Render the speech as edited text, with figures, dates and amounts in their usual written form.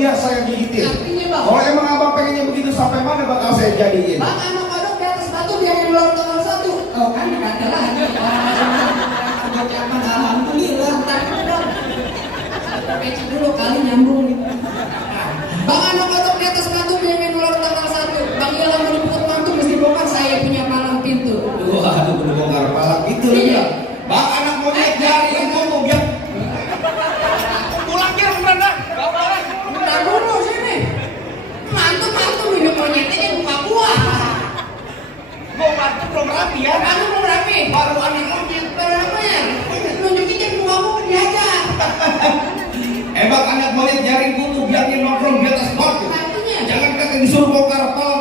biar saya gigitin. Artinya bang, Kalau emang abang pengennya begitu sampai mana bakal saya jadiin? bang anak kodok di atas batu biar yang luar tanggal 1. Oh kan ada lagi. Alhamdulillah. Peci dulu kali nyambung. Bang anak kodok di atas batu biar yang luar tanggal 1. Bang Ilah mau dipukul mantu mesti bongkar saya punya palang pintu. Waduh, udah bongkar palak itu loh ya. Bang anak monyet jari yang ngomong biar. Pulang ya beneran. Bentar dulu sini. Mantu minum monyetnya kan buka gua. Gua mantu belum rapi ya. Mantu belum rapi. Baru anak monyet. Baru apa ya? Nunjukin kan buka gua diajar. Bang anak monyet jaring kutu biar dia nongkrong di atas batu. Artinya Jangan kata disuruh bongkar palak